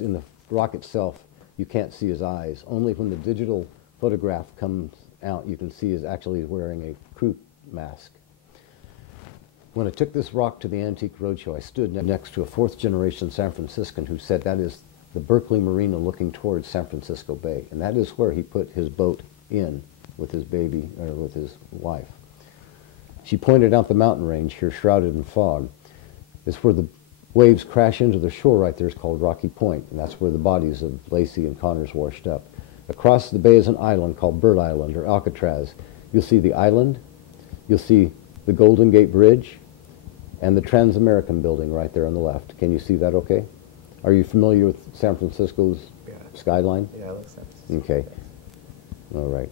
In the rock itself, you can't see his eyes. Only when the digital photograph comes out, you can see he's actually wearing a crew mask. When I took this rock to the Antique Roadshow, I stood next to a fourth-generation San Franciscan who said that is the Berkeley Marina looking towards San Francisco Bay, and that is where he put his boat in with his baby, or with his wife. She pointed out the mountain range here, shrouded in fog. It's where the waves crash into the shore right there. Is called Rocky Point, and that's where the bodies of Lacey and Connors washed up. Across the bay is an island called Bird Island, or Alcatraz. You'll see the island, you'll see the Golden Gate Bridge, and the Trans-American building right there on the left. Can you see that okay? Are you familiar with San Francisco's skyline? Yeah, I like San Francisco. Okay. All right.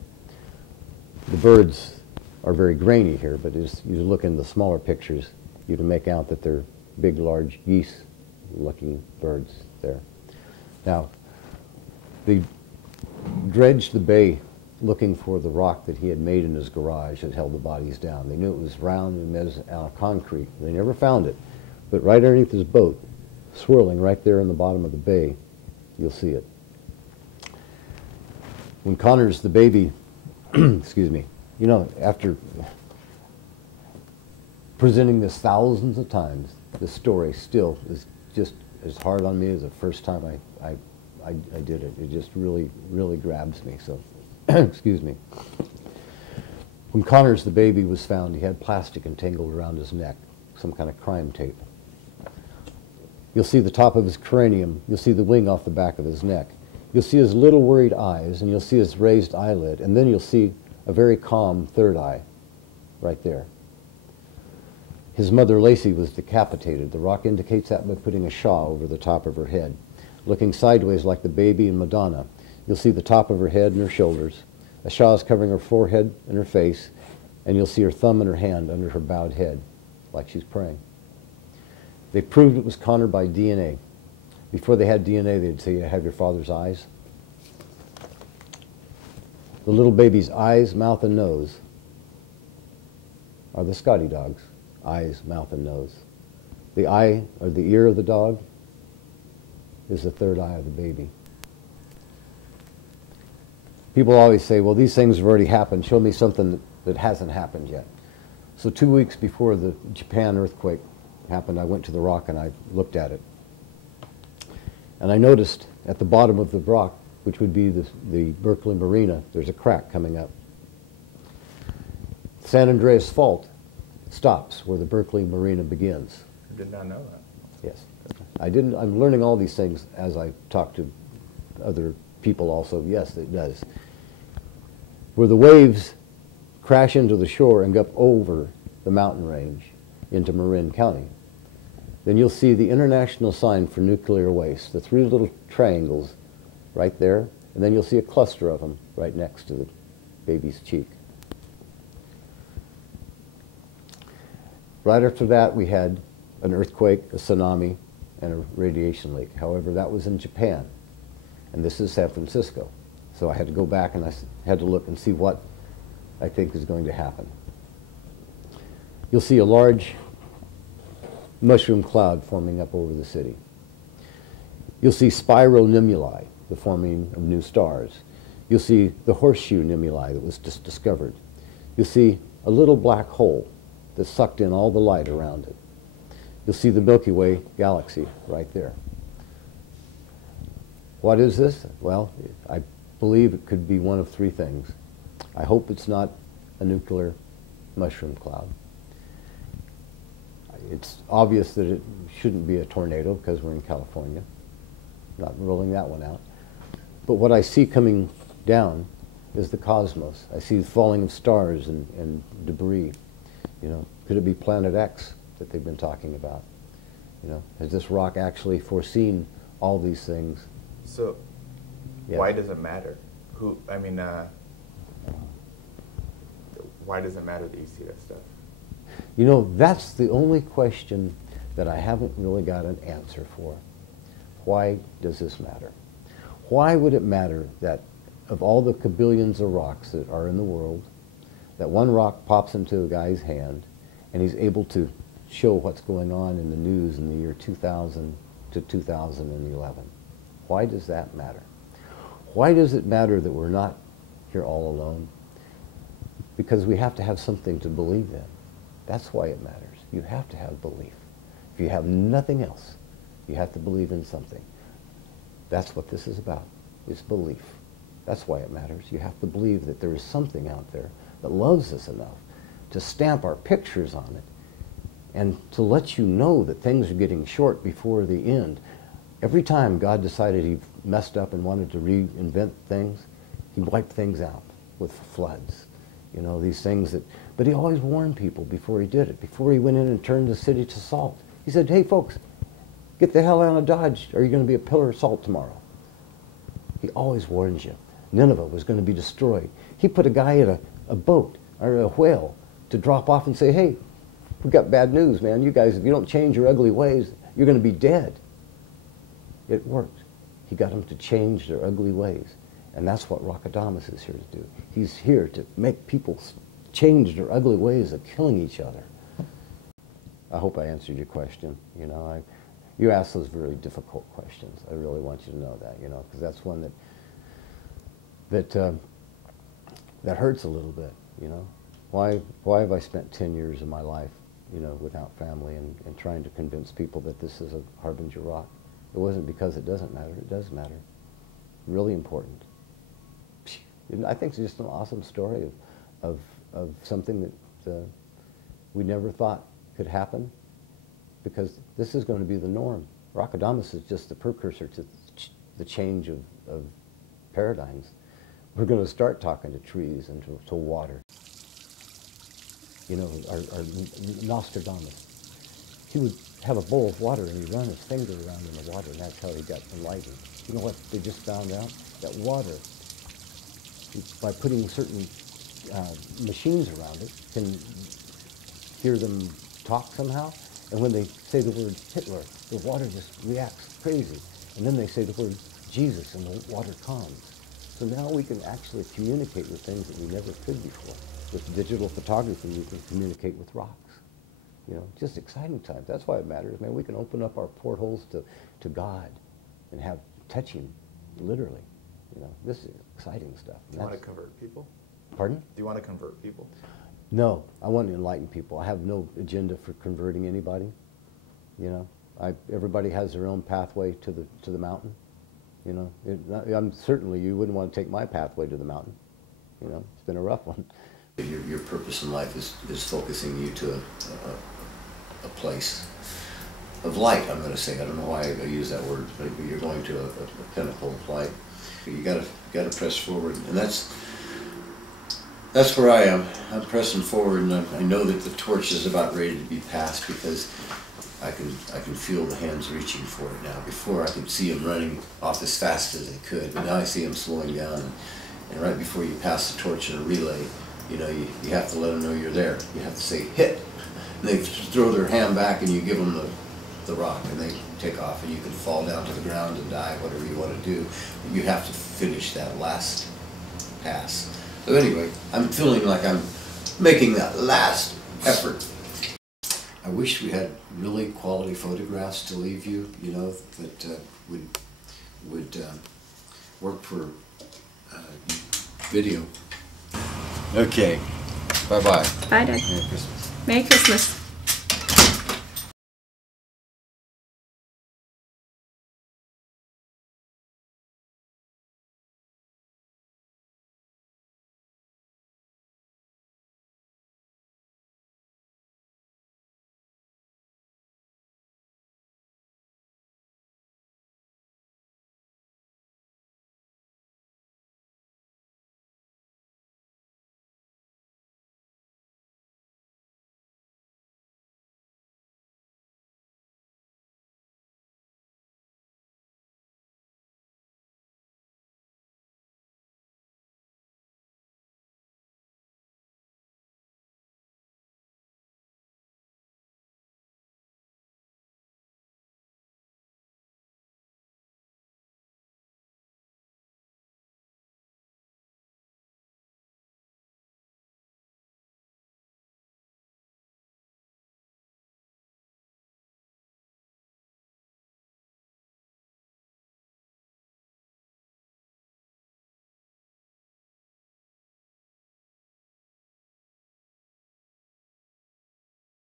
The birds are very grainy here, but as you look in the smaller pictures, you can make out that they're big, large geese-looking birds there. Now, they dredged the bay looking for the rock that he had made in his garage that held the bodies down. They knew it was round and made out of concrete. They never found it. But right underneath his boat, swirling right there in the bottom of the bay, you'll see it. When Connors, the baby, excuse me, you know, after presenting this thousands of times, the story still is just as hard on me as the first time I did it. It just really, really grabs me. So, excuse me. When Connors, the baby, was found, he had plastic entangled around his neck, some kind of crime tape. You'll see the top of his cranium. You'll see the wing off the back of his neck. You'll see his little worried eyes, and you'll see his raised eyelid, and then you'll see a very calm third eye right there. His mother, Lacey, was decapitated. The rock indicates that by putting a shawl over the top of her head. Looking sideways like the baby in Madonna, you'll see the top of her head and her shoulders. A shawl is covering her forehead and her face, and you'll see her thumb and her hand under her bowed head, like she's praying. They proved it was Connor by DNA. Before they had DNA, they'd say, "You have your father's eyes." The little baby's eyes, mouth, and nose are the Scotty dog's eyes, mouth, and nose. The eye, or the ear of the dog, is the third eye of the baby. People always say, well, these things have already happened. Show me something that hasn't happened yet. So 2 weeks before the Japan earthquake happened, I went to the rock and I looked at it. And I noticed at the bottom of the rock, which would be the Berkeley Marina, there's a crack coming up. San Andreas Fault stops where the Berkeley Marina begins. I did not know that. Yes. I'm learning all these things as I talk to other people also. Yes, it does. Where the waves crash into the shore and go up over the mountain range into Marin County, then you'll see the international sign for nuclear waste, the three little triangles right there, and then you'll see a cluster of them right next to the baby's cheek. Right after that, we had an earthquake, a tsunami, and a radiation leak. However, that was in Japan, and this is San Francisco. So I had to go back and I had to look and see what I think is going to happen. You'll see a large mushroom cloud forming up over the city. You'll see spiral nebulae, the forming of new stars. You'll see the horseshoe nebulae that was just discovered. You'll see a little black hole that sucked in all the light around it. You'll see the Milky Way galaxy right there. What is this? Well, I believe it could be one of three things. I hope it's not a nuclear mushroom cloud. It's obvious that it shouldn't be a tornado because we're in California. Not ruling that one out. But what I see coming down is the cosmos. I see the falling of stars and debris. You know, could it be Planet X that they've been talking about? You know, has this rock actually foreseen all these things? So, Yeah. why does it matter? Why does it matter that you see that stuff? You know, that's the only question that I haven't really got an answer for. Why does this matter? Why would it matter that of all the kabillions of rocks that are in the world, that one rock pops into a guy's hand and he's able to show what's going on in the news in the year 2000 to 2011? Why does that matter? Why does it matter that we're not here all alone? Because we have to have something to believe in. That's why it matters. You have to have belief. If you have nothing else, you have to believe in something. That's what this is about, is belief. That's why it matters. You have to believe that there is something out there that loves us enough to stamp our pictures on it and to let you know that things are getting short before the end. Every time God decided he messed up and wanted to reinvent things, he wiped things out with floods. You know, these things that, but he always warned people before he did it, before he went in and turned the city to salt. He said, hey folks, get the hell out of Dodge or you're going to be a pillar of salt tomorrow. He always warns you. Nineveh was going to be destroyed. He put a guy in a boat or a whale to drop off and say, hey, we got bad news, man. You guys, if you don't change your ugly ways, you're going to be dead. It worked. He got them to change their ugly ways. And that's what Rockadamus is here to do. He's here to make people change their ugly ways of killing each other. I hope I answered your question. You know, you asked those very difficult questions. I really want you to know that, you know, because that's one that hurts a little bit, you know. Why have I spent 10 years of my life, you know, without family and trying to convince people that this is a harbinger rock? It wasn't because it doesn't matter. It does matter. Really important. I think it's just an awesome story of something that we never thought could happen, because this is going to be the norm. Rockadamus is just the precursor to the change of paradigms. We're going to start talking to trees and to water. You know, our Nostradamus, he would have a bowl of water and he'd run his finger around in the water, and that's how he got enlightened. You know what they just found out? That water, by putting certain machines around it, can hear them talk somehow. And when they say the word Hitler, the water just reacts crazy. And then they say the word Jesus and the water calms. So now we can actually communicate with things that we never could before. With digital photography, we can communicate with rocks. You know, just exciting times. That's why it matters, man. We can open up our portholes to God and touch him, literally. You know, this is exciting stuff. Do you want to convert people? Pardon? Do you want to convert people? No, I want to enlighten people. I have no agenda for converting anybody. You know, everybody has their own pathway to the mountain. You know, I'm certainly, you wouldn't want to take my pathway to the mountain. You know, it's been a rough one. Your purpose in life is focusing you to a place of light, I'm going to say. I don't know why I use that word, but you're going to a pinnacle of light. You got to press forward, and that's where I am. I'm pressing forward, and I know that the torch is about ready to be passed, because I can feel the hands reaching for it now. Before I could see them running off as fast as they could, but now I see them slowing down. And right before you pass the torch in a relay, you know, you have to let them know you're there. You have to say, hit. And they throw their hand back and you give them the rock, and they take off, and you can fall down to the ground and die, whatever you want to do. But you have to finish that last pass. So anyway, I'm feeling like I'm making that last effort. I wish we had really quality photographs to leave you, you know, that would work for video. Okay. Bye-bye. Bye, Dad. Merry Christmas. Merry Christmas.